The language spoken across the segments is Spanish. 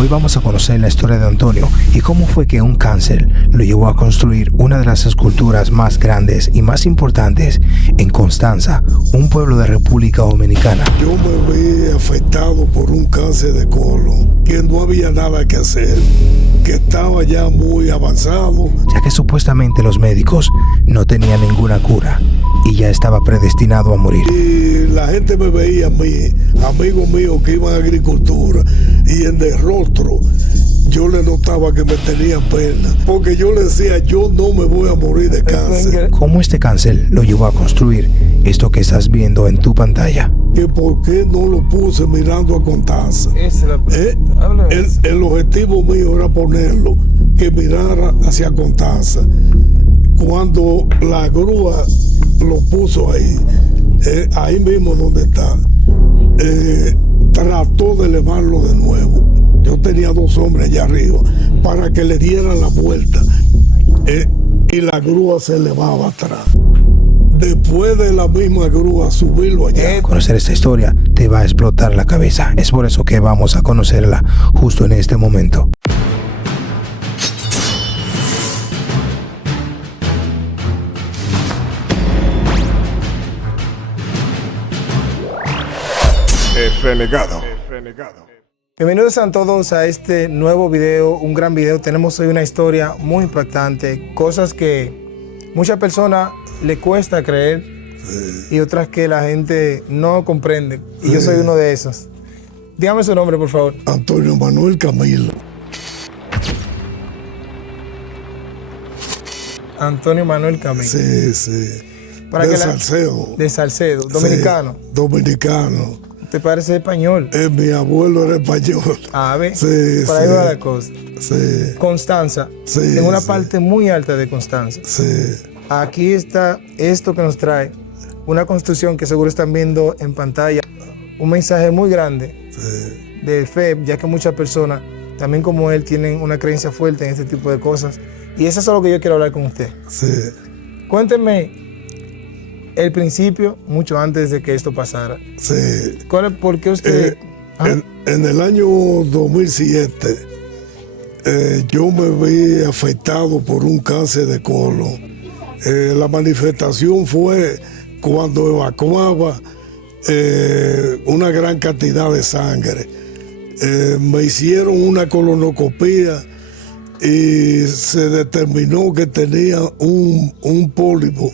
Hoy vamos a conocer la historia de Antonio y cómo fue que un cáncer lo llevó a construir una de las esculturas más grandes y más importantes en Constanza, un pueblo de República Dominicana. Yo me vi afectado por un cáncer de colon, que no había nada que hacer, que estaba ya muy avanzado. Ya que supuestamente los médicos no tenían ninguna cura y ya estaba predestinado a morir. Y la gente me veía a mí, amigos míos que iban a agricultura, y en el rostro yo le notaba que me tenían pena, porque yo le decía, yo no me voy a morir de cáncer. ¿Cómo este cáncer lo llevó a construir esto que estás viendo en tu pantalla? Que por qué no lo puse mirando a Constanza. Esa es la pregunta. El objetivo mío era ponerlo, que mirara hacia Constanza. Cuando la grúa lo puso ahí, ahí mismo donde está, trató de elevarlo de nuevo. Yo tenía dos hombres allá arriba para que le dieran la vuelta, y la grúa se elevaba atrás. Después de la misma grúa subirlo allá. Conocer esta historia te va a explotar la cabeza. Es por eso que vamos a conocerla justo en este momento. Renegado. Bienvenidos a todos a este nuevo video, un gran video. Tenemos hoy una historia muy impactante, cosas que muchas personas le cuesta creer y otras que la gente no comprende. Y yo soy uno de esos. Dígame su nombre, por favor. Antonio Manuel Camilo. Antonio Manuel Camilo. Sí. De Salcedo. De Salcedo, dominicano. Sí, dominicano. ¿Te parece español? Mi abuelo era español. A ver, Sí, por ahí va la cosa. Sí. Constanza, Sí, en una sí. parte muy alta de Constanza. Sí. Aquí está esto que nos trae, una construcción que seguro están viendo en pantalla, un mensaje muy grande de fe, ya que muchas personas, también como él, tienen una creencia fuerte en este tipo de cosas. Y eso es lo que yo quiero hablar con usted. Sí. Cuénteme el principio, mucho antes de que esto pasara. Sí. ¿Por qué usted...? En el año 2007, yo me vi afectado por un cáncer de colon. La manifestación fue cuando evacuaba una gran cantidad de sangre. Me hicieron una colonoscopía y se determinó que tenía un pólipo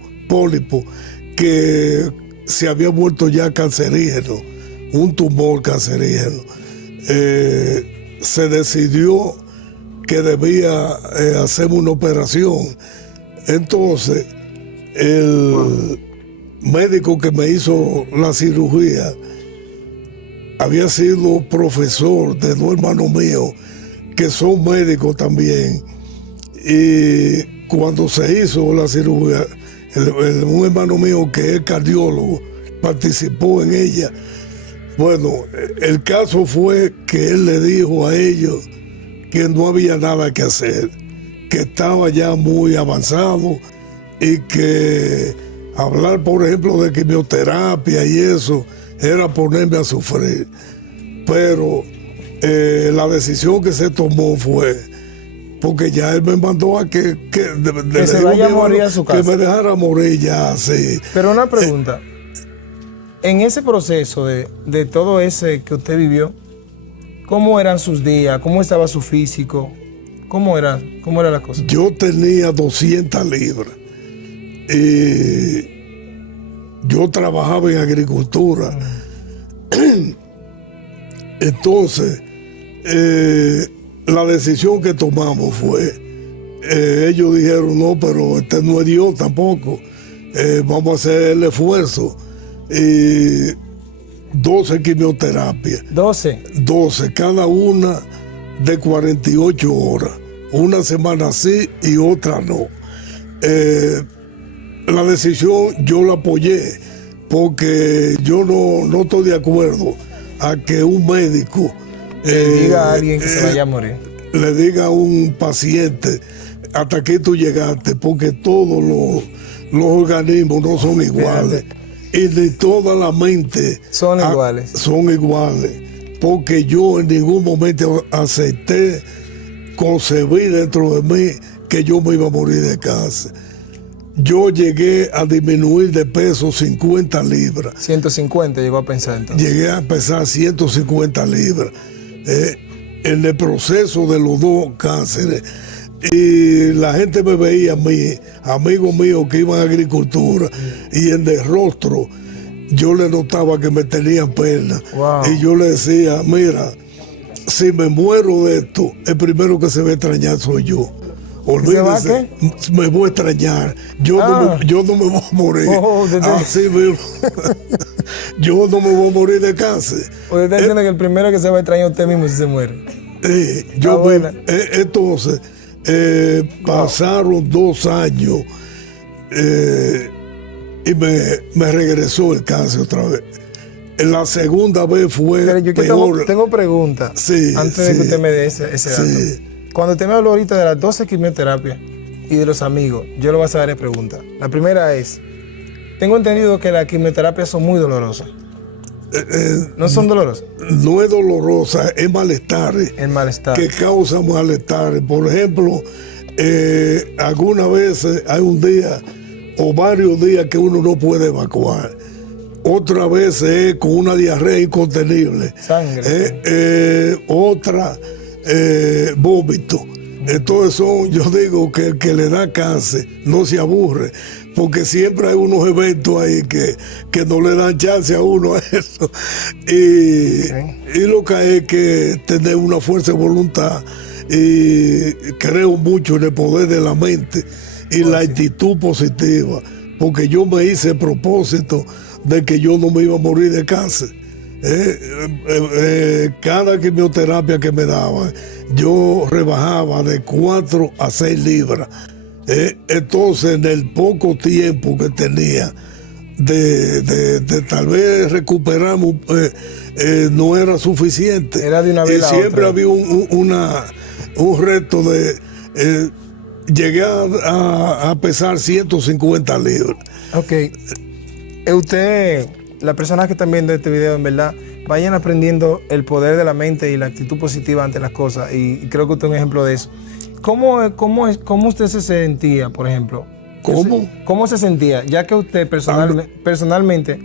que se había vuelto ya cancerígeno, un tumor cancerígeno. Se decidió que debía hacerme una operación. Entonces, el médico que me hizo la cirugía había sido profesor de dos hermanos míos que son médicos también. Y cuando se hizo la cirugía, un hermano mío que es cardiólogo participó en ella. Bueno, el caso fue que él le dijo a ellos que no había nada que hacer, que estaba ya muy avanzado y que hablar, por ejemplo, de quimioterapia y eso era ponerme a sufrir. Pero la decisión que se tomó fue, porque ya él me mandó a que se vaya a morir a su casa. Que me dejara morir ya, sí. Pero una pregunta. En ese proceso de todo ese que usted vivió, ¿cómo eran sus días? ¿Cómo estaba su físico? ¿Cómo era la cosa? Yo tenía 200 libras. Y yo trabajaba en agricultura. Entonces, la decisión que tomamos fue, ellos dijeron, no, pero este no es Dios tampoco, vamos a hacer el esfuerzo. 12 quimioterapias. 12, cada una de 48 horas. Una semana sí y otra no. La decisión yo la apoyé porque yo no estoy de acuerdo a que un médico le diga a alguien que se vaya a morir. Le diga a un paciente, hasta aquí tú llegaste, porque todos los organismos no son iguales. Y ni toda la mente son iguales. Son iguales. porque yo en ningún momento acepté, concebí dentro de mí que yo me iba a morir de cáncer. Yo llegué a disminuir de peso 50 libras. 150 llegó a pensar entonces. Llegué a pesar 150 libras. En el proceso de los dos cánceres. Y la gente me veía a mí, amigos míos que iban a agricultura, y en el rostro yo le notaba que me tenían pena. Wow. Y yo le decía, mira, si me muero de esto, el primero que se va a extrañar soy yo. Olvídese, me voy a extrañar. Yo no me voy a morir. Así mismo. Yo no me voy a morir de cáncer. Usted está diciendo que el primero que se va a extrañar usted mismo si se muere. Entonces, pasaron 2 años y me regresó el cáncer otra vez. La segunda vez fue peor. Tengo preguntas antes de que usted me dé ese dato. Cuando usted me habló ahorita de las 12 quimioterapias y de los amigos, yo le voy a hacer varias preguntas. La primera es, tengo entendido que las quimioterapias son muy dolorosas. ¿No son dolorosas? No es dolorosa, es malestar. El malestar. Que causa malestar. Por ejemplo, algunas veces hay un día o varios días que uno no puede evacuar. Otra vez es con una diarrea incontenible. Sangre. Otra, vómito. Entonces yo digo que el que le da cáncer no se aburre, porque siempre hay unos eventos ahí que no le dan chance a uno a eso. Y lo que hay que tener una fuerza de voluntad, y creo mucho en el poder de la mente y la actitud positiva, porque yo me hice el propósito de que yo no me iba a morir de cáncer. Cada quimioterapia que me daban, yo rebajaba de 4 a 6 libras. Entonces, en el poco tiempo que tenía de tal vez recuperarme, no era suficiente. Era de una vez y siempre había un reto de... llegué a pesar 150 libras. Ok. Usted... Las personas que están viendo este video, en verdad, vayan aprendiendo el poder de la mente y la actitud positiva ante las cosas. Y creo que usted es un ejemplo de eso. ¿Cómo usted se sentía, por ejemplo? ¿Cómo se sentía? Ya que usted personalmente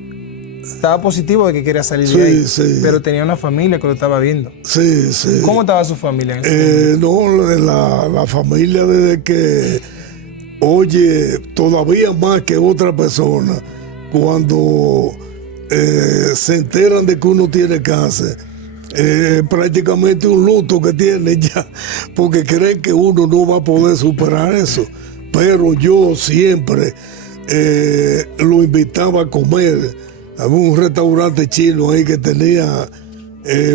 estaba positivo de que quería salir de ahí, pero tenía una familia que lo estaba viendo. Sí. ¿Cómo estaba su familia en ese momento? No, la familia desde que, oye, todavía más que otra persona, cuando... se enteran de que uno tiene cáncer, prácticamente un luto que tiene ya, porque creen que uno no va a poder superar eso. Pero yo siempre lo invitaba a comer. Había un restaurante chino ahí que tenía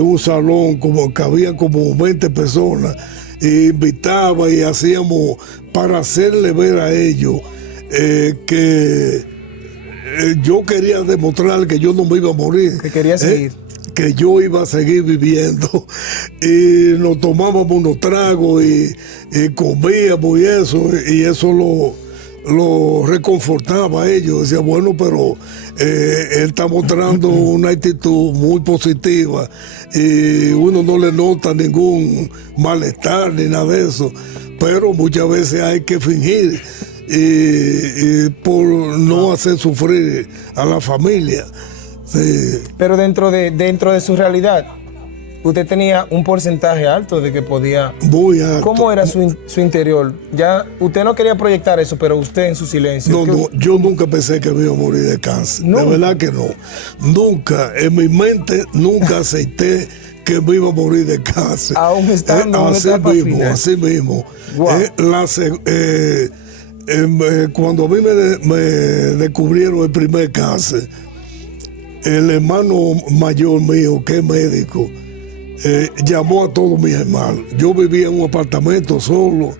un salón que había como 20 personas, e invitaba y hacíamos para hacerle ver a ellos que yo quería demostrar que yo no me iba a morir. Que quería seguir. Que yo iba a seguir viviendo. Y nos tomábamos unos tragos y comíamos y eso lo reconfortaba a ellos. Decía, bueno, pero él está mostrando una actitud muy positiva y uno no le nota ningún malestar ni nada de eso. Pero muchas veces hay que fingir. Y por no hacer sufrir a la familia. Sí. Pero dentro de su realidad, usted tenía un porcentaje alto de que podía... Muy alto. ¿Cómo era su interior? Ya usted no quería proyectar eso, pero usted en su silencio... No, yo nunca pensé que me iba a morir de cáncer. ¿No? De verdad que no. Nunca, en mi mente, nunca acepté que me iba a morir de cáncer. Aún estando así mismo. Wow. Cuando a mí me descubrieron el primer cáncer, el hermano mayor mío, que es médico, llamó a todos mis hermanos. Yo vivía en un apartamento solo,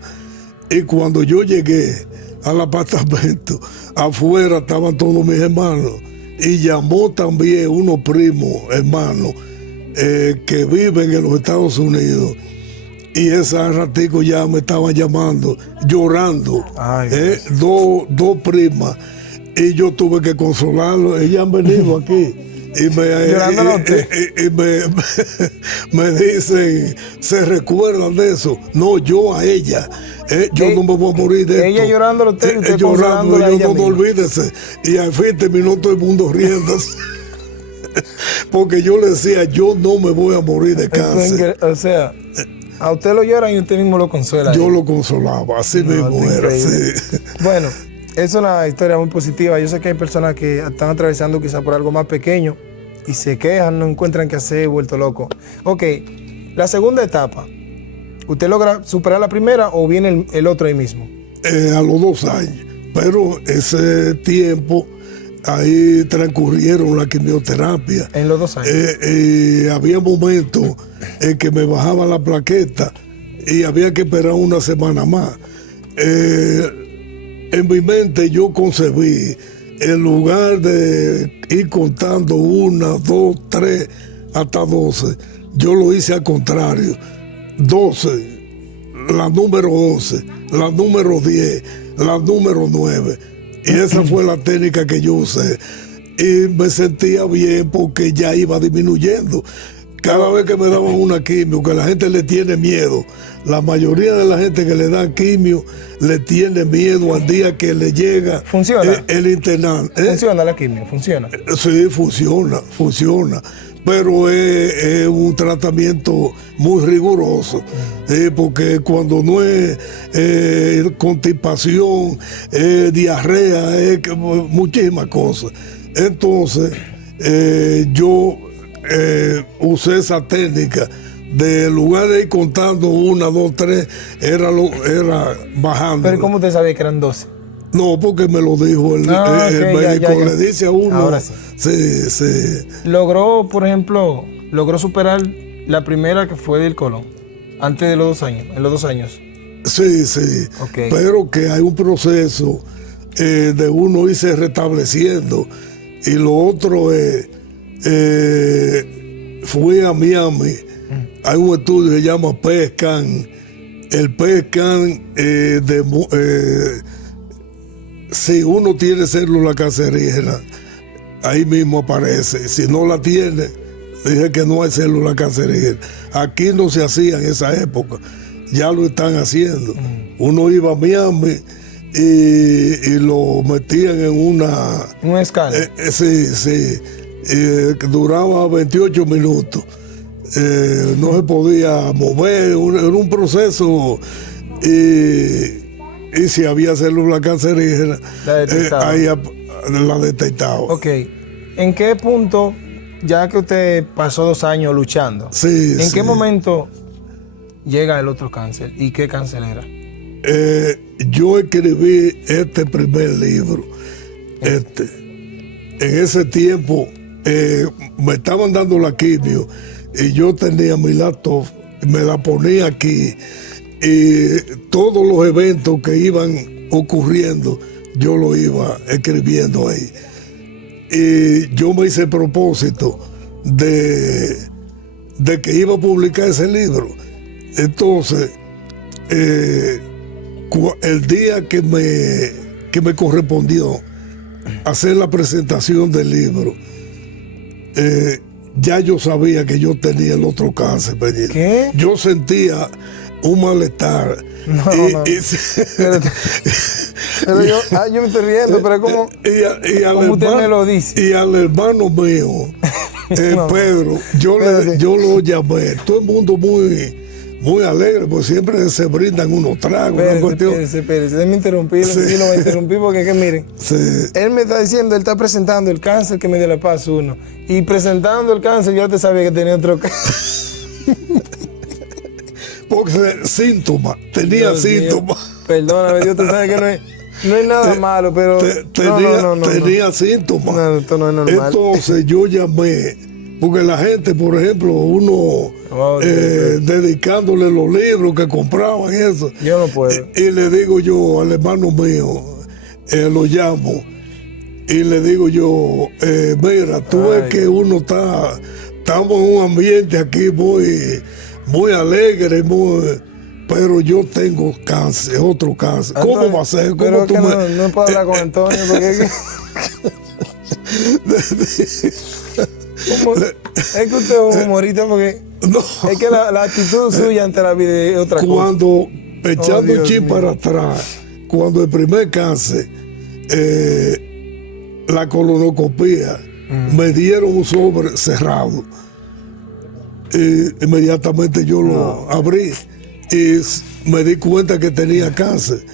y cuando yo llegué al apartamento, afuera estaban todos mis hermanos, y llamó también unos primos hermanos que viven en los Estados Unidos. Y ese ratico ya me estaban llamando, llorando. Dos primas. Y yo tuve que consolarlos. Ellas han venido aquí. y me dicen, ¿se recuerdan de eso? No, yo a ella. Yo no me voy a morir de esto. Ella llorando, usted llorando, yo no olvídese. Y al fin terminó todo el mundo riéndose. Porque yo le decía, yo no me voy a morir de cáncer. O sea, a usted lo lloran y usted mismo lo consuela. Yo lo consolaba, así mismo era. Sí. Bueno, es una historia muy positiva. Yo sé que hay personas que están atravesando quizás por algo más pequeño y se quejan, no encuentran qué hacer, vuelto loco. Ok, la segunda etapa, ¿usted logra superar la primera o viene el otro ahí mismo? A los 2 años, pero ese tiempo ahí transcurrieron la quimioterapia. En los 2 años. Había momentos en que me bajaba la plaqueta y había que esperar una semana más. En mi mente yo concebí, en lugar de ir contando 1, 2, 3, hasta 12, yo lo hice al contrario. 12, la número 11, la número 10, la número 9. Y esa fue la técnica que yo usé. Y me sentía bien porque ya iba disminuyendo. Cada vez que me daban una quimio, que la gente le tiene miedo, la mayoría de la gente que le da quimio le tiene miedo al día que le llega el internado. ¿Funciona la quimio? ¿Funciona? Sí, funciona. Pero es un tratamiento muy riguroso, porque cuando no es constipación, diarrea, es muchísimas cosas. Entonces, yo usé esa técnica de en lugar de ir contando 1, 2, 3, era bajando. ¿Pero cómo usted sabía que eran 12? No, porque me lo dijo el médico, ya. Le dice a uno. Ahora sí. Sí. Logró, por ejemplo, superar la primera que fue del colon, antes de los 2 años, en los 2 años. Sí. Okay. Pero que hay un proceso de uno irse restableciendo. Y lo otro es, fui a Miami, hay un estudio que se llama PET-scan. El PET-scan si uno tiene célula cancerígena, ahí mismo aparece. Si no la tiene, dije que no hay célula cancerígena. Aquí no se hacía en esa época, ya lo están haciendo. Uno iba a Miami y lo metían en un escáner. Sí. Duraba 28 minutos. No se podía mover, era un proceso. Y si había célula cancerígena, ahí la detectaba. Ok. ¿En qué punto, ya que usted pasó 2 años luchando, en qué momento llega el otro cáncer? ¿Y qué cáncer era? Yo escribí este primer libro. En ese tiempo me estaban dando la quimio y yo tenía mi laptop, me la ponía aquí. Y todos los eventos que iban ocurriendo, yo lo iba escribiendo ahí. Y yo me hice el propósito de que iba a publicar ese libro. Entonces, el día que me correspondió hacer la presentación del libro, ya yo sabía que yo tenía el otro cáncer. ¿Qué? Yo sentía un malestar. No. Pero yo me estoy riendo, pero es como, como usted me lo dice. Y al hermano mío, Pedro, yo lo llamé. Todo el mundo muy alegre, porque siempre se brindan unos tragos. Espérese, déjeme interrumpirlo. Sí. Yo lo voy a interrumpir porque es que miren, él me está diciendo, él está presentando el cáncer que me dio la paz 1. Y presentando el cáncer, yo te sabía que tenía otro cáncer. Porque tenía síntomas. Perdóname, Dios te sabe que no es nada malo, pero tenía síntomas. No, esto no es normal. Entonces yo llamé, porque la gente, por ejemplo, uno dedicándole los libros que compraban y eso. Yo no puedo. Y le digo yo al hermano mío, lo llamo, y le digo yo, mira, tú ves que uno estamos en un ambiente aquí muy alegre, pero yo tengo cáncer, otro cáncer. Antonio, ¿cómo va a ser? ¿Cómo pero tú no puedo hablar con Antonio porque Es que usted es un humorista porque No. es que la actitud suya ante la vida es otra cosa. Cuando, echando Dios chip mío. para atrás, cuando el primer cáncer, la colonoscopía, me dieron un sobre cerrado. Inmediatamente yo lo abrí y me di cuenta que tenía cáncer.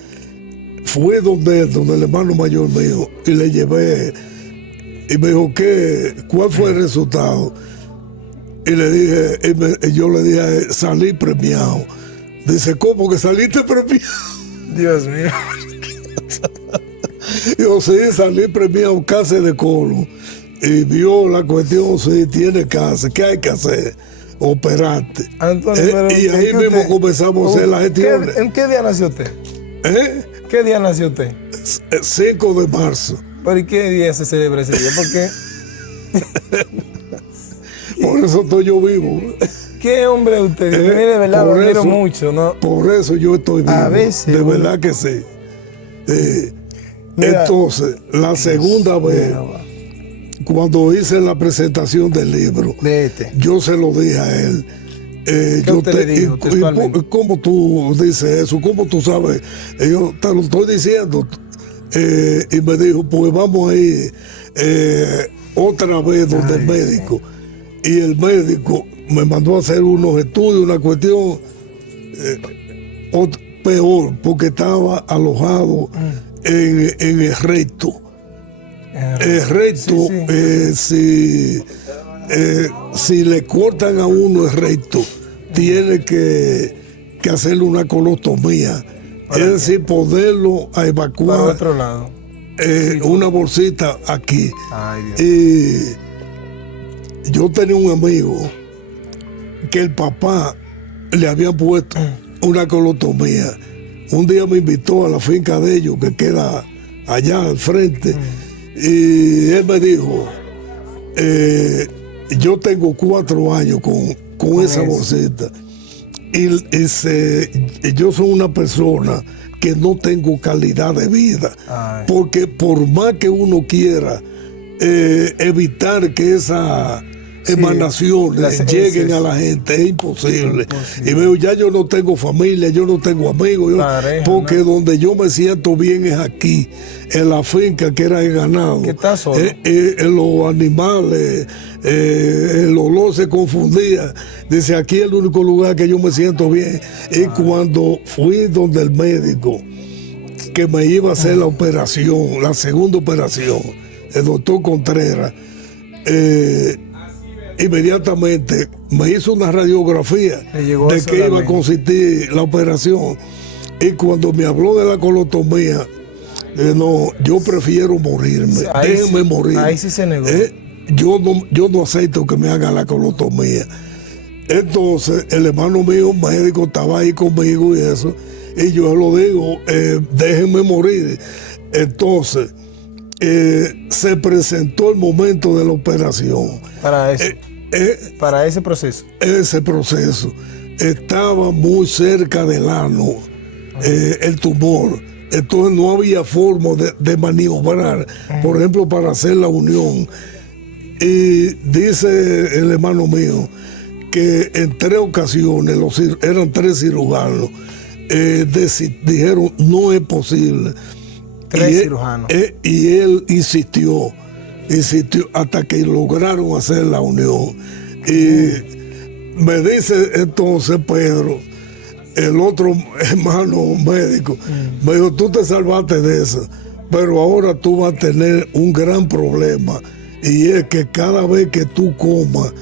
Fui donde el hermano mayor mío y le llevé y me dijo, ¿cuál fue el resultado? Y le dije, y yo le dije a él, salí premiado. Dice, ¿cómo que saliste premiado? Dios mío. Yo sí, salí premiado, cáncer de colon. Y vio la cuestión, sí, tiene cáncer. ¿Qué hay que hacer? Operarte. Antonio, pero Y ahí es que mismo usted- comenzamos a hacer las gestiones. ¿En qué día nació usted? ¿Qué día nació usted? 5 de marzo. ¿Pero y qué día se celebra ese día? Porque Por eso estoy yo vivo. qué hombre es usted. Mire, de verdad lo Por admiro eso- mucho, ¿no? Por eso yo estoy vivo. A veces, de uno- verdad que sí. Mira. Entonces, la segunda vez, Mira, va. cuando hice la presentación del libro, De este. yo se lo dije a él. ¿Qué usted le dijo textualmente? ¿Cómo tú dices eso? ¿Cómo tú sabes? Yo te lo estoy diciendo. Y me dijo, pues vamos a ir otra vez donde el médico. Y el médico me mandó a hacer unos estudios, una cuestión peor, porque estaba alojado en el recto. El recto, Sí, si le cortan a uno el recto, tiene que hacerle una colostomía. Es decir, poderlo a Para evacuar otro lado. una bolsita aquí. Ay, Dios. Y yo tenía un amigo que el papá le había puesto una colostomía. Un día me invitó a la finca de ellos, que queda allá al frente, y él me dijo, yo tengo 4 años con esa eso. bolsita. Y yo soy una persona que no tengo calidad de vida. Ay. Porque por más que uno quiera evitar que esas emanaciones las lleguen heces. a la gente, es imposible. Y veo, ya yo no tengo familia, yo no tengo amigos, Pareja, porque ¿no? donde yo me siento bien es aquí, en la finca que era el ganado. Que está solo. En los animales, el olor se confundía. Dice, aquí es el único lugar que yo me siento bien. Y cuando fui donde el médico que me iba a hacer la operación, la segunda operación, el doctor Contreras, inmediatamente me hizo una radiografía Le llegó de eso qué a la iba a mente. consistir la operación. Y cuando me habló de la colotomía, no, yo prefiero morirme. Ahí Déjenme sí- morir. ahí sí se negó. Yo no acepto que me hagan la colotomía. Entonces, el hermano mío, médico, estaba ahí conmigo y eso. Y yo lo digo, déjenme morir. Entonces, se presentó el momento de la operación. Para eso. Para ese proceso. Ese proceso estaba muy cerca del ano, el tumor. Entonces no había forma de maniobrar, por ejemplo, para hacer la unión. Y dice el hermano mío que en 3 ocasiones, eran 3 cirujanos, dijeron no es posible. 3 cirujanos. Y él insistió hasta que lograron hacer la unión. Y me dice entonces Pedro, el otro hermano médico, me dijo, tú te salvaste de eso, pero ahora tú vas a tener un gran problema, y es que cada vez que tú comas,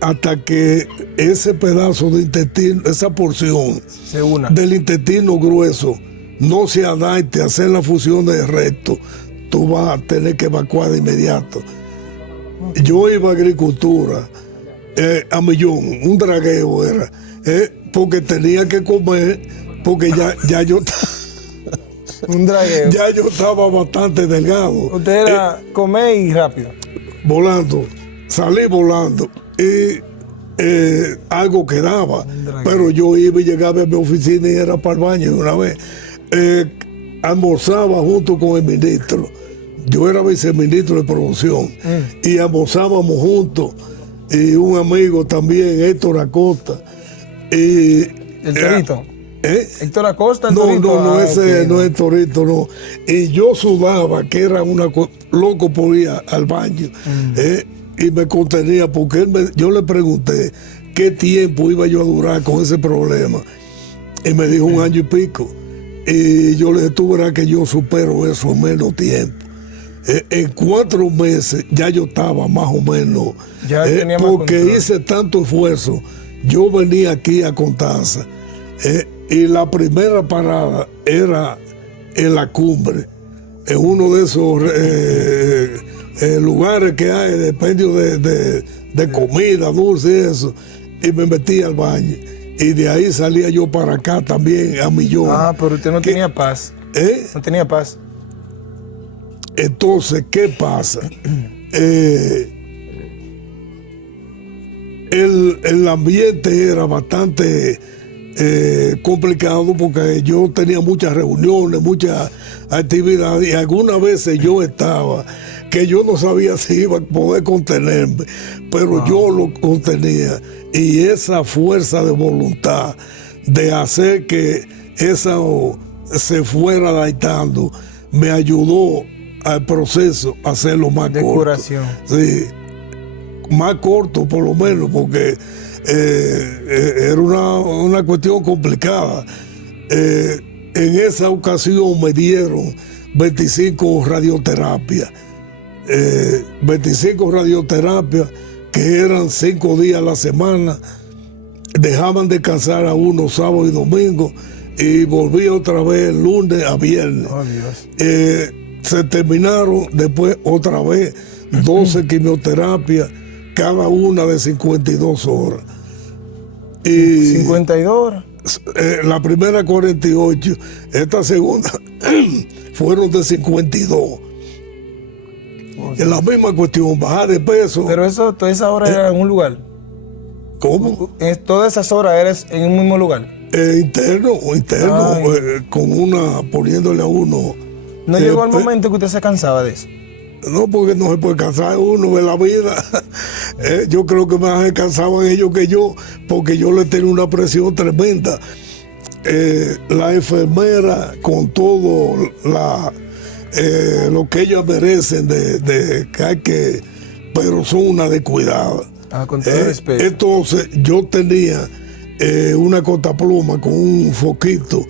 hasta que ese pedazo de intestino, esa porción Se una. del intestino grueso no se adapte a hacer la función del recto, tú vas a tener que evacuar de inmediato. Yo iba a agricultura a millón, un dragueo era, porque tenía que comer, porque ya yo Un dragueo. ya yo estaba bastante delgado. Usted era comer y rápido. Volando, salí volando y algo quedaba, dragueo. pero yo iba y llegaba a mi oficina y era para el baño de una vez. Almorzaba junto con el ministro. yo era viceministro de producción y almorzábamos juntos, y un amigo también, Héctor Acosta. ¿El Torito? Héctor Acosta, el no, Torito. No, ese okay, no es Torito, no. Y yo sudaba, que era loco por ir al baño, y me contenía porque yo le pregunté qué tiempo iba yo a durar con ese problema. Y me dijo 1 año y pico. Y yo le dije, tú verás que yo supero eso en menos tiempo. En 4 meses ya yo estaba más o menos. Ya tenía más porque control. hice tanto esfuerzo. Yo venía aquí a Constanza. Y la primera parada era en la cumbre. En uno de esos lugares que hay, dependiendo de comida, dulce y eso. Y me metí al baño. Y de ahí salía yo para acá también a Millón. Pero usted no tenía paz. No tenía paz. Entonces, ¿qué pasa? El ambiente era bastante complicado porque yo tenía muchas reuniones, muchas actividades, y algunas veces yo estaba que yo no sabía si iba a poder contenerme, pero yo lo contenía. Y esa fuerza de voluntad de hacer que eso se fuera adaptando me ayudó al proceso a hacerlo más de corto. curación. Sí, más corto por lo menos, porque era una cuestión complicada. En esa ocasión me dieron 25 radioterapias. 25 radioterapias que eran 5 días a la semana. Dejaban descansar a uno sábado y domingo y volví otra vez lunes a viernes. Oh, Dios. Se terminaron después otra vez 12 quimioterapias, cada una de 52 horas. Y 52 horas. La primera 48, esta segunda fueron de 52. Es la misma cuestión, bajar de peso. Pero eso, todas esas horas eran en un lugar. ¿Cómo? Todas esas horas eras en un mismo lugar. Interno, con una, poniéndole a uno. ¿No llegó el momento que usted se cansaba de eso? No, porque no se puede cansar uno de la vida. Yo creo que más cansaban ellos que yo, porque yo le tenía una presión tremenda. La enfermera, con todo lo que ellas merecen de que hay que, pero son una descuidada. Con todo respeto. Entonces yo tenía una cortapluma con un foquito,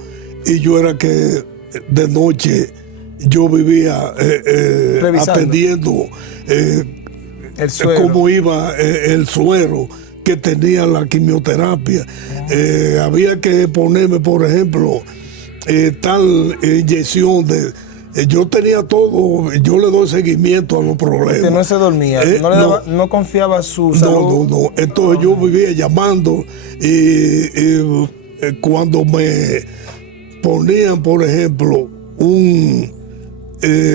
y yo era que de noche yo vivía atendiendo el suero. cómo iba el suero que tenía la quimioterapia. Había que ponerme, por ejemplo, tal inyección de... yo tenía todo, yo le doy seguimiento a los problemas. Usted no se dormía, no confiaba su salud. No. Entonces yo vivía llamando y cuando me ponían, por ejemplo,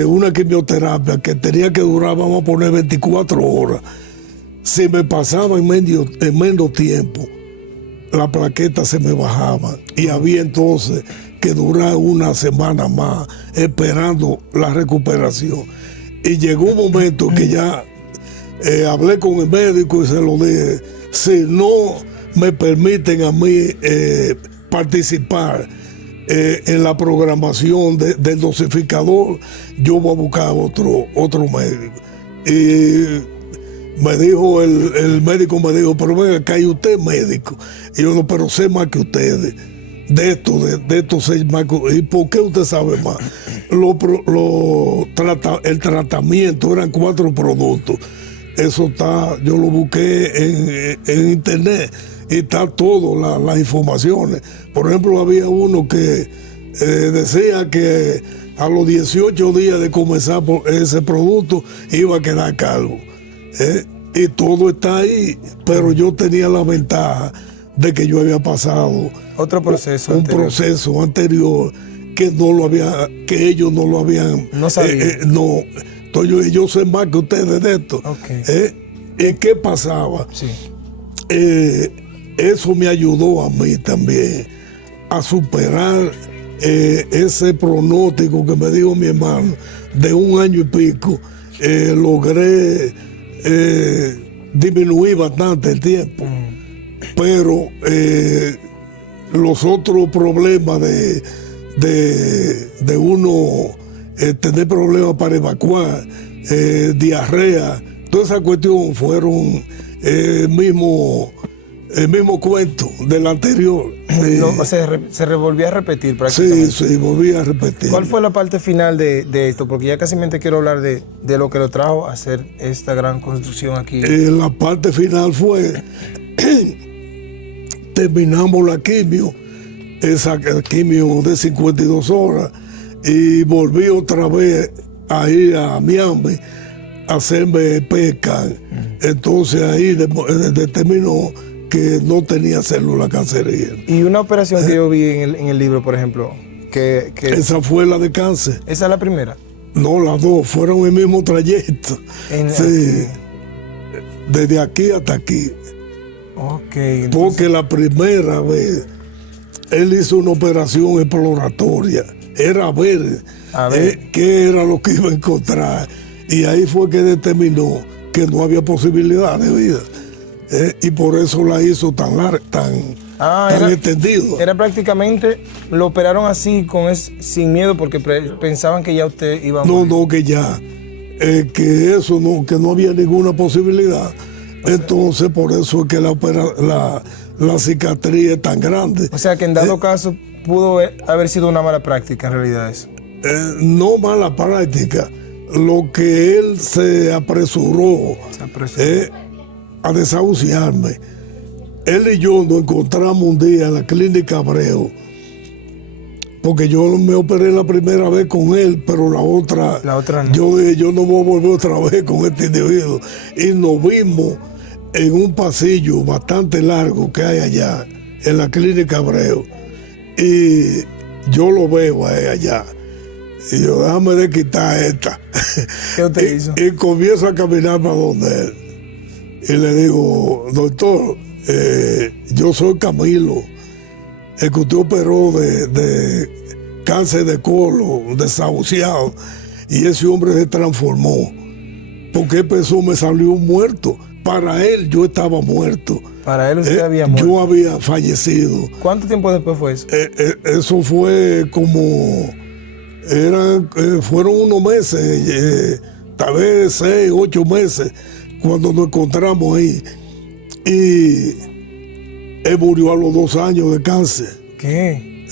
una quimioterapia que tenía que durar, vamos a poner 24 horas, si me pasaba en menos tiempo, la plaqueta se me bajaba y había entonces que durar una semana más esperando la recuperación. Y llegó un momento que ya hablé con el médico y se lo dije: si no me permiten a mí participar en la programación del dosificador, yo voy a buscar otro médico. Y me dijo, el médico me dijo: pero venga acá, y usted es médico. Y yo: no, pero sé más que ustedes. De esto sé más que... ¿Y por qué usted sabe más? El tratamiento eran 4 productos. Eso está, yo lo busqué en internet y está todo, las informaciones. Por ejemplo, había uno que decía que a los 18 días de comenzar por ese producto iba a quedar calvo. Y todo está ahí, pero yo tenía la ventaja de que yo había pasado otro proceso un anterior. proceso anterior que que ellos no lo habían. No sabían. No. Entonces yo sé más que ustedes de esto. Okay. ¿Qué pasaba? Sí. Eso me ayudó a mí también a superar ese pronóstico que me dijo mi hermano de 1 año y pico, logré disminuir bastante el tiempo. Pero los otros problemas de uno tener problemas para evacuar, diarrea, toda esa cuestión fueron el mismo cuento del anterior. No, o sea, se revolvía a repetir prácticamente. Sí, volvía a repetir. ¿Cuál fue la parte final de esto? Porque ya casi me quiero hablar de lo que lo trajo a hacer esta gran construcción aquí. La parte final fue, terminamos la quimio, esa quimio de 52 horas, y volví otra vez a ir a Miami a hacerme PET-CAN. Entonces ahí determinó que no tenía célula cancerígena. Y una operación que yo vi en el libro, por ejemplo, que esa fue la de cáncer. ¿Esa es la primera? No, las dos fueron el mismo trayecto. Sí. Desde aquí hasta aquí. Ok. Entonces, porque la primera vez él hizo una operación exploratoria. Era ver qué era lo que iba a encontrar. Y ahí fue que determinó que no había posibilidad de vida. Y por eso la hizo tan larga, tan extendido. Era prácticamente, lo operaron así, sin miedo, porque pensaban que ya usted iba a morir. No, que ya, que eso no, que no había ninguna posibilidad. Entonces, por eso es que la cicatriz es tan grande. O sea, que en dado caso pudo haber sido una mala práctica, en realidad eso. No mala práctica. Lo que él se apresuró. A desahuciarme. Él y yo nos encontramos un día en la clínica Abreu, porque yo me operé la primera vez con él, pero la otra no. Yo dije, yo no voy a volver otra vez con este individuo. Y nos vimos en un pasillo bastante largo que hay allá, en la clínica Abreu. Y yo lo veo allá. Y yo, déjame de quitar esta. ¿Qué usted hizo? Y comienzo a caminar para donde él. Y le digo, doctor, yo soy Camilo, el que usted operó de cáncer de colon, desahuciado, y ese hombre se transformó, porque él pensó me salió muerto. Para él yo estaba muerto. Para él usted había muerto. Yo había fallecido. ¿Cuánto tiempo después fue eso? Eso fue como, fueron unos meses, tal vez 6, 8 meses, cuando nos encontramos ahí. Y él murió a los 2 años de cáncer. ¿Qué?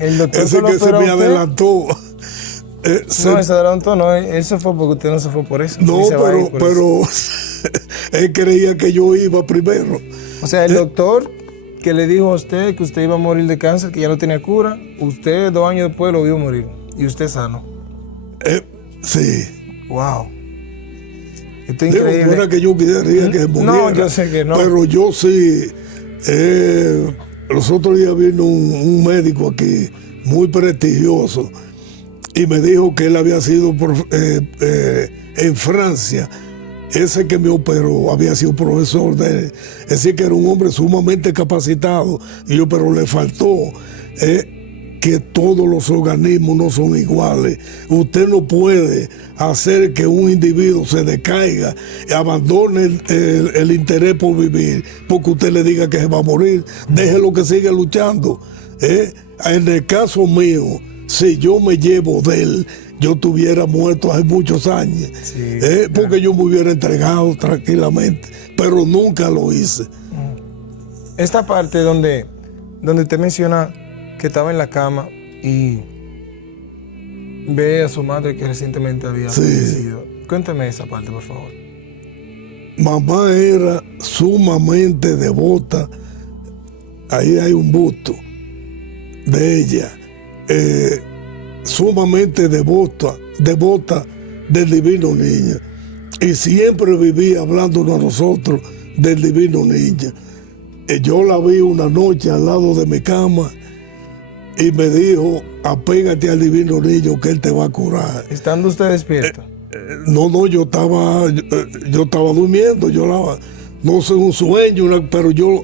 El doctor ese que se me adelantó. No, se adelantó, no. Eso fue porque usted no se fue por eso. No, pero él creía que yo iba primero. O sea, el doctor que le dijo a usted que usted iba a morir de cáncer, que ya no tenía cura, usted 2 años después lo vio morir. Y usted sano. Sí. Wow. Esto es increíble. No era que yo quería que muriera. No, yo sé que no. Pero yo sí. Los otros días vino un médico aquí, muy prestigioso, y me dijo que él había sido en Francia. Ese que me operó había sido profesor de él. Es decir, que era un hombre sumamente capacitado. Y yo, pero le faltó que todos los organismos no son iguales. Usted no puede hacer que un individuo se decaiga y abandone el interés por vivir porque usted le diga que se va a morir. Déjelo que siga luchando. En el caso mío, si yo me llevo de él, yo estuviera muerto hace muchos años. Sí, porque yo me hubiera entregado tranquilamente, pero nunca lo hice. Esta parte donde usted menciona que estaba en la cama y ve a su madre que recientemente había fallecido. Cuénteme esa parte, por favor. Mamá era sumamente devota. Ahí hay un busto de ella. Sumamente devota del Divino Niño. Y siempre vivía hablándonos a nosotros del Divino Niño. Yo la vi una noche al lado de mi cama y me dijo, apégate al Divino Niño que Él te va a curar. ¿Estando usted despierto? No, yo estaba durmiendo, no sé, un sueño, pero yo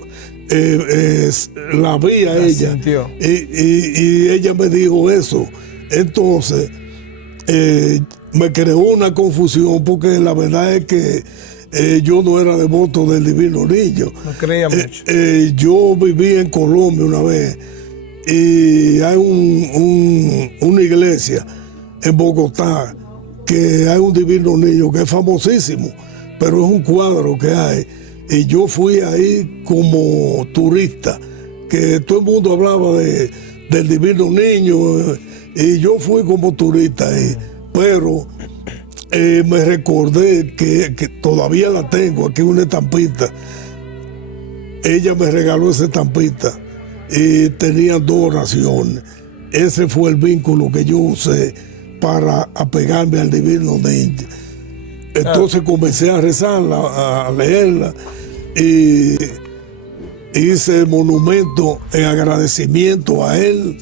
la vi a ella y ella me dijo eso. Entonces me creó una confusión porque la verdad es que yo no era devoto del Divino Niño. No creía mucho. Yo viví en Colombia una vez y hay una iglesia en Bogotá que hay un Divino Niño que es famosísimo, pero es un cuadro que hay. Y yo fui ahí como turista, que todo el mundo hablaba del Divino Niño, y yo fui como turista ahí. Pero me recordé que todavía la tengo, aquí una estampita. Ella me regaló esa estampita y tenía 2 oraciones. Ese fue el vínculo que yo usé para apegarme al Divino Niño. Entonces comencé a rezarla, a leerla, y hice el monumento en agradecimiento a él,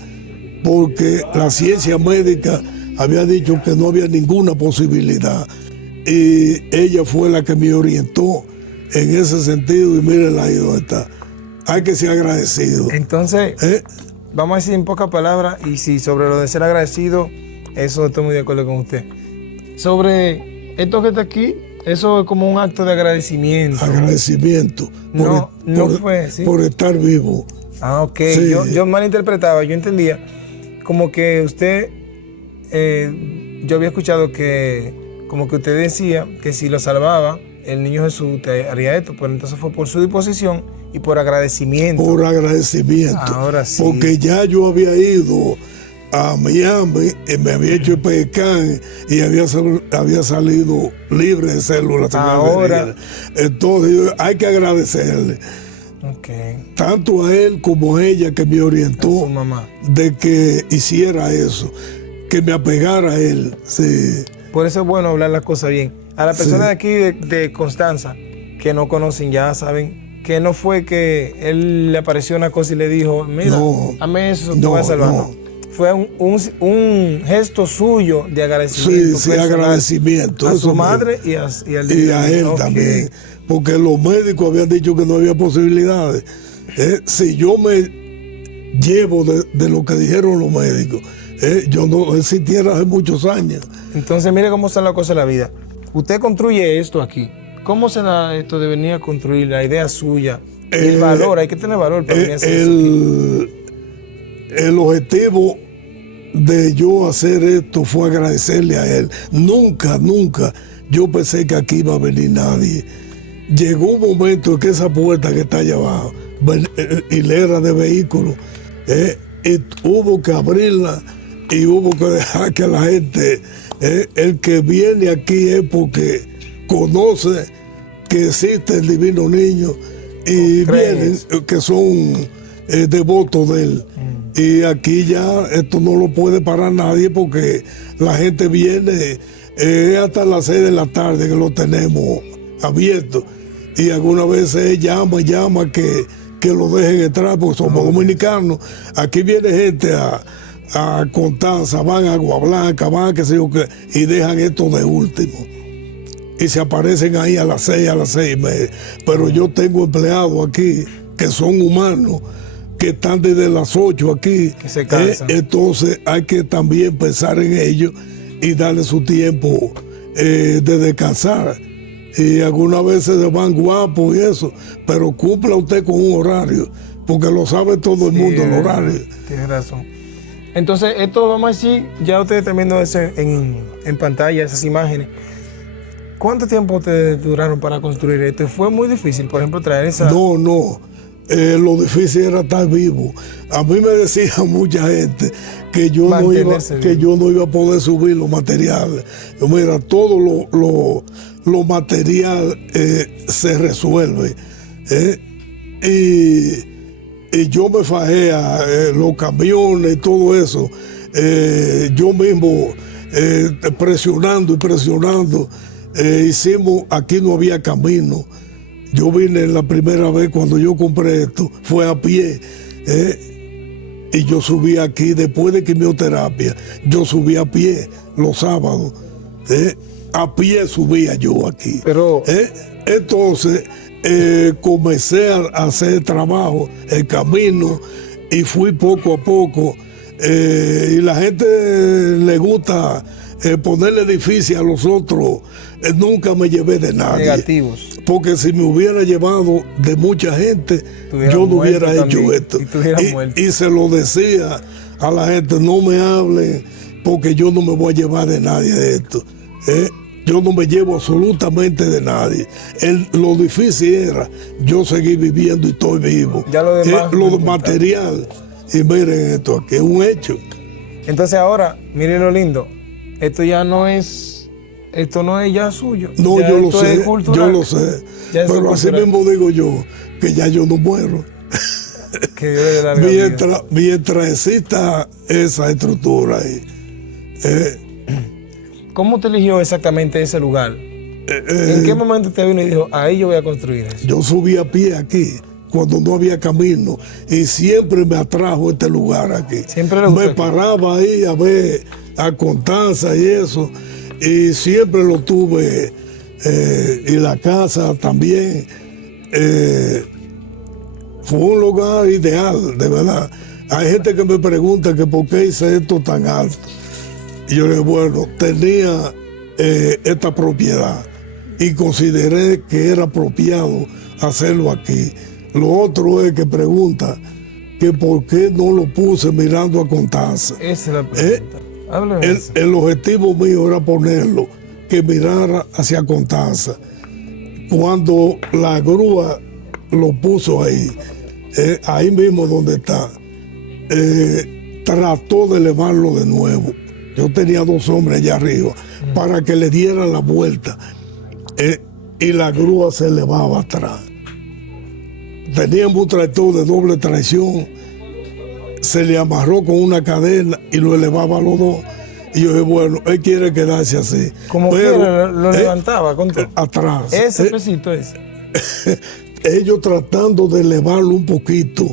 porque la ciencia médica había dicho que no había ninguna posibilidad, y ella fue la que me orientó en ese sentido, y miren ahí donde está. Hay que ser agradecido. Entonces, vamos a decir en pocas palabras, y si sobre lo de ser agradecido, eso estoy muy de acuerdo con usted. Sobre esto que está aquí, eso es como un acto de agradecimiento. Agradecimiento. Por estar vivo. Ah, ok. Sí. Yo malinterpretaba, yo entendía como que usted, yo había escuchado que como que usted decía que si lo salvaba, el niño Jesús te haría esto, pues entonces fue por su disposición y por agradecimiento. Por agradecimiento. Ahora sí. Porque ya yo había ido a Miami y me había hecho el PECAN y había salido libre de células. Ahora. Entonces hay que agradecerle. Okay. Tanto a él como a ella que me orientó de que hiciera eso, que me apegara a él. Sí. Por eso es bueno hablar las cosas bien. A las personas de aquí de Constanza que no conocen ya saben que no fue que él le apareció una cosa y le dijo, mira, hazme eso, te voy a salvar. No. Fue un gesto suyo de agradecimiento. Sí, agradecimiento. A su madre y al Dios. Y a él también. Porque los médicos habían dicho que no había posibilidades. Si yo me llevo de lo que dijeron los médicos, yo no existiera hace muchos años. Entonces, mire cómo está la cosa de la vida. Usted construye esto aquí. ¿Cómo se da esto de venir a construir la idea suya? El valor, hay que tener valor para venir a hacer eso. El objetivo de yo hacer esto fue agradecerle a él. Nunca yo pensé que aquí iba a venir nadie. Llegó un momento en que esa puerta que está allá abajo, hilera de vehículos, y hubo que abrirla y hubo que dejar que la gente, el que viene aquí es porque conoce que existe el Divino Niño y vienen que son devotos de él. Y aquí ya esto no lo puede parar nadie porque la gente viene hasta las 6 de la tarde que lo tenemos abierto. Y algunas veces llama que lo dejen entrar porque somos dominicanos. Aquí viene gente a Constanza, van a Agua Blanca, van a qué sé yo qué, y dejan esto de último. Y se aparecen ahí a las 6:30. Pero yo tengo empleados aquí que son humanos, que están desde las 8 aquí. Que se cansan. Entonces hay que también pensar en ellos y darle su tiempo de descansar. Y algunas veces se van guapos y eso, pero cumpla usted con un horario, porque lo sabe todo el mundo, el horario. Tienes razón. Entonces, esto vamos a decir, ya ustedes están viendo eso en pantalla, esas imágenes. ¿Cuánto tiempo ustedes duraron para construir esto? ¿Fue muy difícil, por ejemplo, traer esa...? No. Lo difícil era estar vivo. A mí me decía mucha gente que yo no iba a poder subir los materiales. Mira, todo lo material se resuelve. Y yo me fajé a los camiones y todo eso. Yo mismo presionando. Hicimos, aquí no había camino. Yo vine la primera vez cuando yo compré esto, fue a pie. Y yo subí aquí, después de quimioterapia, yo subí a pie los sábados. A pie subía yo aquí. Pero... Entonces, comencé a hacer trabajo, el camino, y fui poco a poco. Y la gente le gusta ponerle difícil a los otros. Nunca me llevé de nadie. Negativos. Porque si me hubiera llevado de mucha gente, yo no hubiera hecho esto. Y se lo decía a la gente, no me hablen, porque yo no me voy a llevar de nadie de esto. Yo no me llevo absolutamente de nadie. Lo difícil era yo seguir viviendo y estoy vivo. Ya lo demás. Lo material. Y miren esto aquí, es un hecho. Entonces ahora, miren lo lindo. Esto no es ya suyo. No, ya yo lo sé. Pero así mismo digo yo, que ya yo no muero. Que Dios le dé larga vida. Mientras exista esa estructura ahí. ¿Cómo te eligió exactamente ese lugar? ¿En qué momento te vino y dijo, ahí yo voy a construir eso? Yo subí a pie aquí, cuando no había camino, y siempre me atrajo este lugar aquí. Siempre le gustó me paraba ahí a ver a Constanza y eso, y siempre lo tuve, y la casa también. Fue un lugar ideal, de verdad. Hay gente que me pregunta que por qué hice esto tan alto. Y yo le digo, bueno, tenía esta propiedad y consideré que era apropiado hacerlo aquí. Lo otro es que pregunta que por qué no lo puse mirando a Constanza. Esa es la pregunta. El objetivo mío era ponerlo, que mirara hacia Constanza. Cuando la grúa lo puso ahí, ahí mismo donde está, trató de elevarlo de nuevo. Yo tenía 2 hombres allá arriba para que le dieran la vuelta, y la grúa se elevaba atrás. Teníamos un tractor de doble tracción, se le amarró con una cadena y lo elevaba a los dos. Y yo dije, bueno, él quiere quedarse así. Como pero lo levantaba atrás. Ese pesito ese. Ellos tratando de elevarlo un poquito,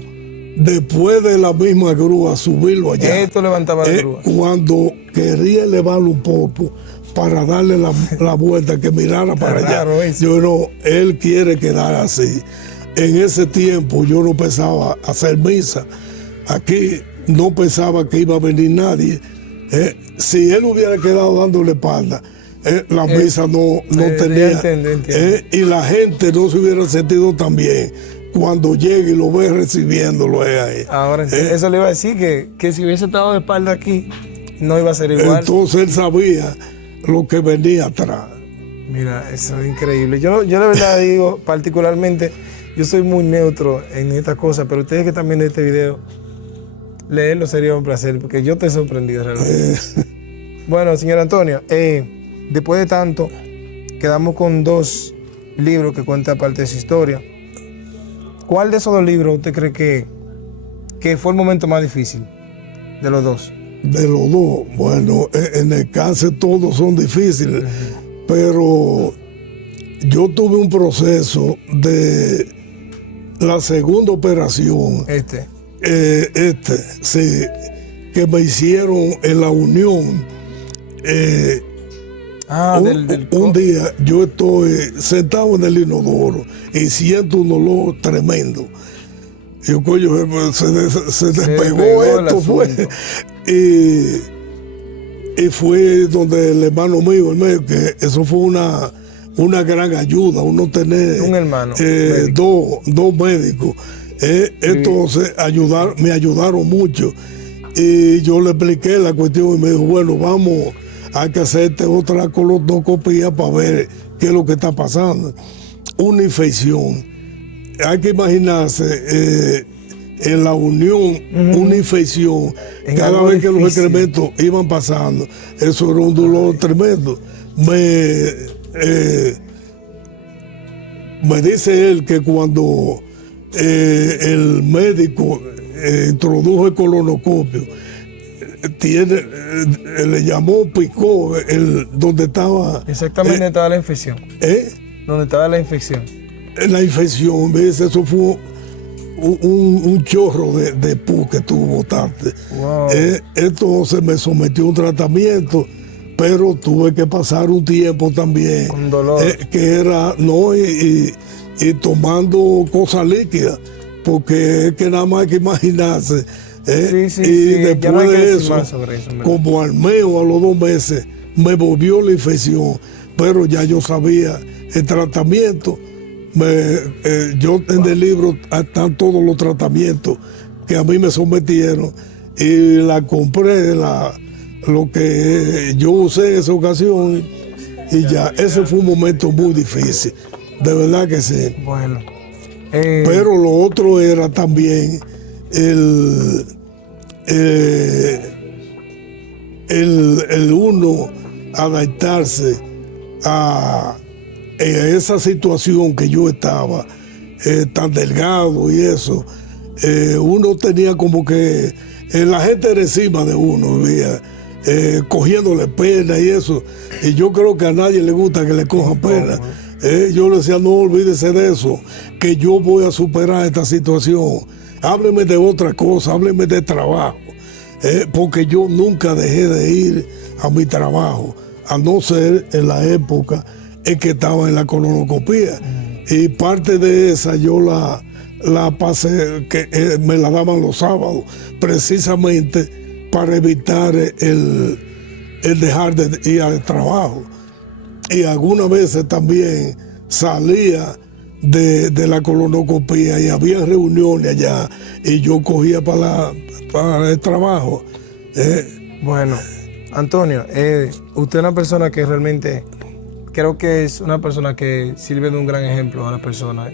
después de la misma grúa, subirlo allá. Esto levantaba la grúa. Cuando quería elevarlo un poco para darle la vuelta, que mirara para allá. Yo no, él quiere quedar así. En ese tiempo yo no pensaba hacer misa. Aquí no pensaba que iba a venir nadie. Si él hubiera quedado dándole espalda, la misa no tenía. Entiendo. Y la gente no se hubiera sentido tan bien cuando llegue y lo ve recibiéndolo ahí. Ahora, eso le iba a decir que si hubiese estado de espalda aquí, no iba a ser igual. Entonces él sabía lo que venía atrás. Mira, eso es increíble. Yo la verdad digo, particularmente, yo soy muy neutro en estas cosas, pero ustedes que están viendo este video, leerlo sería un placer, porque yo te he sorprendido realmente. Bueno, señor Antonio, después de tanto, quedamos con 2 libros que cuentan parte de su historia. ¿Cuál de esos 2 libros usted cree que fue el momento más difícil de los 2? De los 2, bueno, en el cáncer todos son difíciles, pero yo tuve un proceso de la segunda operación. Sí, que me hicieron en la Unión. Un día yo estoy sentado en el inodoro y siento un olor tremendo. Y yo, coño, se despegó esto, fue. Y fue donde el hermano mío, que eso fue una gran ayuda, uno tener un hermano, dos médicos. Entonces me ayudaron mucho. Y yo le expliqué la cuestión y me dijo, bueno, vamos, hay que hacerte otra colonoscopia para ver qué es lo que está pasando. Una infección. Hay que imaginarse en la Unión, una infección. Cada vez que los excrementos iban pasando, eso era un dolor tremendo. Me dice él que cuando el médico introdujo el colonoscopio, le llamó picó donde estaba. Exactamente, donde estaba la infección. Donde estaba la infección. La infección, ¿ves? Eso fue un chorro de pus que tuvo bastante. Wow. Entonces me sometió a un tratamiento, pero tuve que pasar un tiempo también. Con dolor. Que era, no, y y tomando cosas líquidas, porque es que nada más hay que imaginarse. Y después no de eso, como al mes o a los 2 meses, me volvió la infección, pero ya yo sabía el tratamiento. Yo en el libro están todos los tratamientos que a mí me sometieron y la compré, lo que yo usé en esa ocasión, y ya, ese fue un momento muy difícil, de verdad que sí. Bueno. Pero lo otro era también el uno adaptarse a esa situación que yo estaba, tan delgado y eso. Uno tenía como que la gente era encima de uno, cogiéndole pena y eso. Y yo creo que a nadie le gusta que le cojan pena. Yo le decía, no olvídese de eso, que yo voy a superar esta situación. Hábleme de otra cosa, hábleme de trabajo. Porque yo nunca dejé de ir a mi trabajo, a no ser en la época en que estaba en la colonoscopía. Y parte de esa yo la pasé, que me la daban los sábados, precisamente para evitar el dejar de ir al trabajo. Y algunas veces también salía de la colonoscopía y había reuniones allá y yo cogía para el trabajo. Bueno, Antonio, usted es una persona que realmente creo que es una persona que sirve de un gran ejemplo a la persona.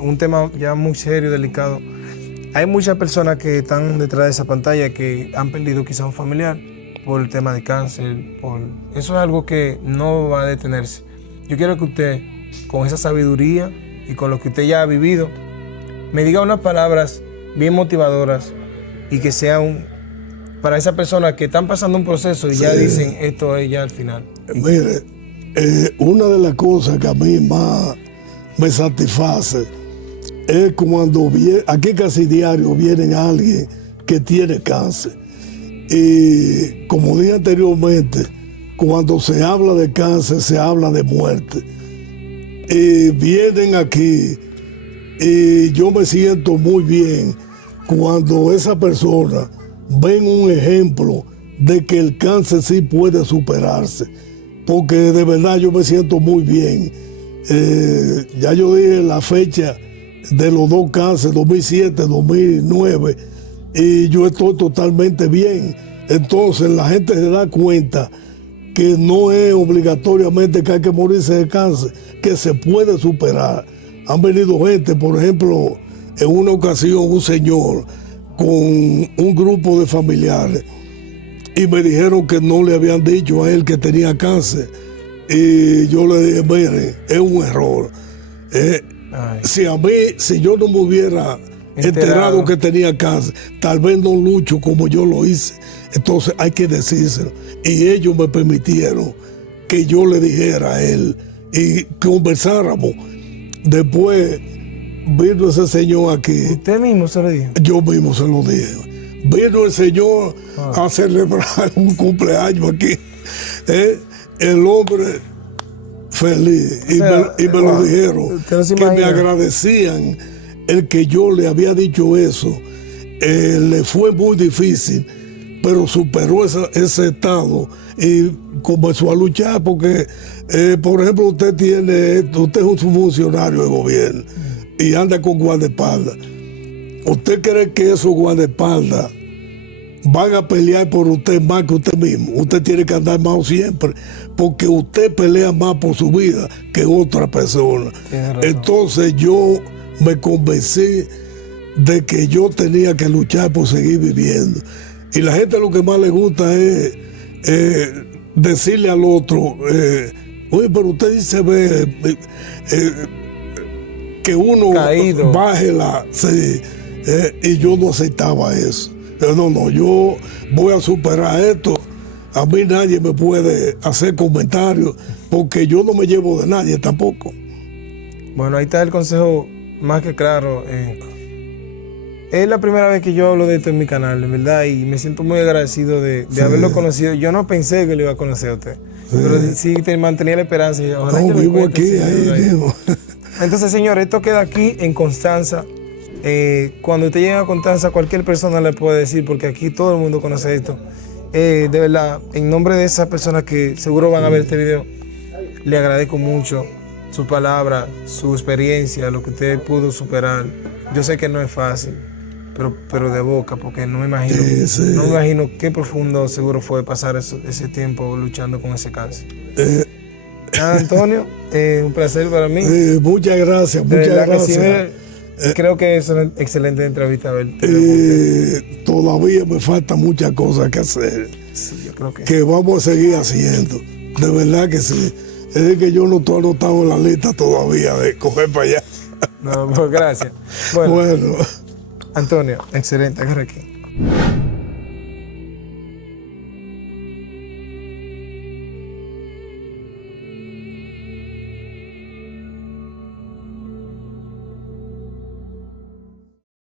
Un tema ya muy serio, delicado. Hay muchas personas que están detrás de esa pantalla que han perdido quizá un familiar por el tema de cáncer. Eso es algo que no va a detenerse. Yo quiero que usted, con esa sabiduría y con lo que usted ya ha vivido, me diga unas palabras bien motivadoras y que sean para esas personas que están pasando un proceso y ya dicen, esto es ya al final. Mire, una de las cosas que a mí más me satisface es cuando aquí casi diario viene alguien que tiene cáncer. Y como dije anteriormente, cuando se habla de cáncer, se habla de muerte. Y vienen aquí y yo me siento muy bien cuando esa persona ven un ejemplo de que el cáncer sí puede superarse. Porque de verdad yo me siento muy bien. Ya yo dije la fecha de los 2 cánceres, 2007, 2009, y yo estoy totalmente bien. Entonces la gente se da cuenta que no es obligatoriamente que hay que morirse de cáncer, que se puede superar. Han venido gente, por ejemplo, en una ocasión un señor con un grupo de familiares y me dijeron que no le habían dicho a él que tenía cáncer. Y yo le dije, mire, es un error. Si yo no me hubiera enterado que tenía cáncer, tal vez no lucho como yo lo hice. Entonces hay que decírselo. Y ellos me permitieron que yo le dijera a él y conversáramos. Después vino ese señor aquí. ¿Usted mismo se lo dijo? Yo mismo se lo dije. Vino el señor a celebrar un cumpleaños aquí. El hombre feliz. Y me lo dijeron. Que me agradecían el que yo le había dicho eso. Le fue muy difícil, pero superó ese estado y comenzó a luchar porque, por ejemplo, usted es un funcionario de gobierno y anda con guardaespaldas. ¿Usted cree que esos guardaespaldas van a pelear por usted más que usted mismo? Usted tiene que andar más siempre, porque usted pelea más por su vida que otra persona. Entonces yo me convencí de que yo tenía que luchar por seguir viviendo. Y la gente lo que más le gusta es decirle al otro, oye, pero usted dice que uno caído, bájela, sí. Y yo no aceptaba eso. No, yo voy a superar esto. A mí nadie me puede hacer comentarios porque yo no me llevo de nadie tampoco. Bueno, ahí está el consejo más que claro. Es la primera vez que yo hablo de esto en mi canal, de verdad, y me siento muy agradecido de haberlo conocido. Yo no pensé que lo iba a conocer a usted, pero sí te mantenía la esperanza. Y ojalá no, vivo aquí, ahí vivo. Entonces, señor, esto queda aquí en Constanza. Cuando usted llega a Constanza, cualquier persona le puede decir, porque aquí todo el mundo conoce esto. De verdad, en nombre de esas personas que seguro van a ver este video, le agradezco mucho su palabra, su experiencia, lo que usted pudo superar. Yo sé que no es fácil, pero de boca, porque no me imagino, no me imagino qué profundo seguro fue pasar ese tiempo luchando con ese cáncer. Antonio, un placer para mí. Muchas gracias, muchas gracias. Creo que es una excelente entrevista. Todavía me faltan muchas cosas que hacer. Sí, yo creo que vamos a seguir haciendo. De verdad que sí. Es que yo no estoy anotado en la lista todavía de coger para allá. No, pues gracias. Bueno, Antonio, excelente. Agarra aquí.